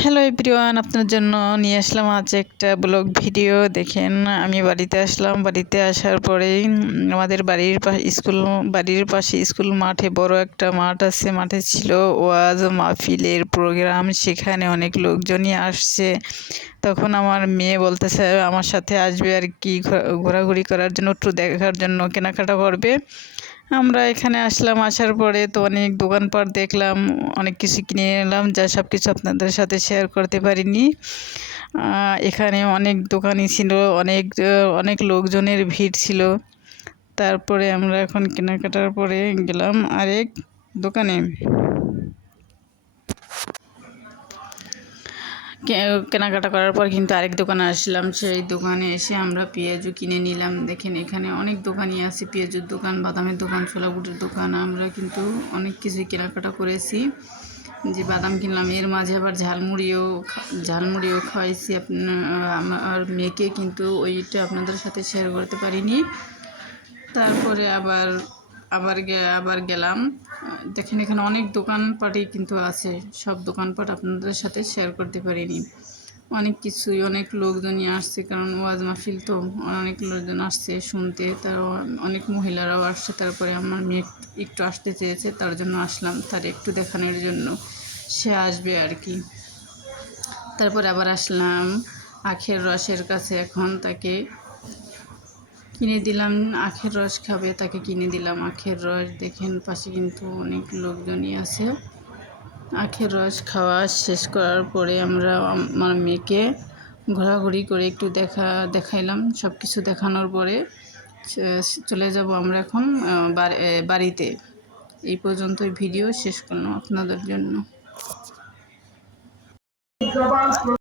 Hello everyone, আপনার জন্য নিয়ে আসলাম আজ একটা ব্লগ ভিডিও। দেখেন, আমি বাড়িতে আসলাম। বাড়িতে আসার পরেই আমাদের বাড়ির পাশে স্কুল মাঠে বড় একটা মাঠ আছে। মাঠে ছিল ওয়াজ মাহফিলের প্রোগ্রাম। সেখানে অনেক লোকজনই আসছে। তখন আমার মেয়ে বলতেছে আমার সাথে আসবে আর কি, ঘোরাঘুরি করার জন্য, একটু দেখার জন্য, কেনাকাটা করবে। আমরা এখানে আসলাম। আসার পরে তো অনেক দোকানপাট দেখলাম, অনেক কিছু কিনে নিলাম, যা সব কিছু আপনাদের সাথে শেয়ার করতে পারিনি। এখানে অনেক দোকানই ছিল, অনেক লোকজনের ভিড় ছিল। তারপরে আমরা এখন কেনাকাটার পরে গেলাম আরেক দোকানে। কেনাকাটা করার পর কিন্তু আরেক দোকানে আসলাম। সেই দোকানে এসে আমরা পেঁয়াজু কিনে নিলাম। দেখেন, এখানে অনেক দোকানই আছে, পেঁয়াজুর দোকান, বাদামের দোকান, ছোলা বুটের দোকান। আমরা কিন্তু অনেক কিছুই কেনাকাটা করেছি। যে বাদাম কিনলাম, এর মাঝে আবার ঝালমুড়িও খাওয়াইছি আমার মেয়েকে, কিন্তু ওইটা আপনাদের সাথে শেয়ার করতে পারিনি। তারপরে আবার গেলাম। দেখেন, এখানে অনেক দোকানপাটই কিন্তু আছে, সব দোকানপাট আপনাদের সাথে শেয়ার করতে পারিনি। অনেক লোকজনই আসছে, কারণ ওয়াজ মাহফিল তো, অনেক লোকজন আসছে শুনতে। তারও অনেক মহিলারাও আসছে। তারপরে আমার মেয়ে একটু আসতে চেয়েছে, তার জন্য আসলাম, তার একটু দেখানোর জন্য, সে আসবে আর কি। তারপরে আবার আসলাম আখের রসের কাছে। এখন তাকে কিনে দিলাম, আখের রস খাবে, তাকে কিনে দিলাম আখের রস। দেখেন, পাশে কিন্তু অনেক লোকজনই আছে। আখের রস খাওয়া শেষ করার পরে আমরা আমার মেয়েকে ঘোরাঘুরি করে একটু দেখাইলাম। সব কিছু দেখানোর পরে চলে যাব আমরা এখন বাড়িতে। এই পর্যন্তই ভিডিও শেষ করলাম আপনাদের জন্য।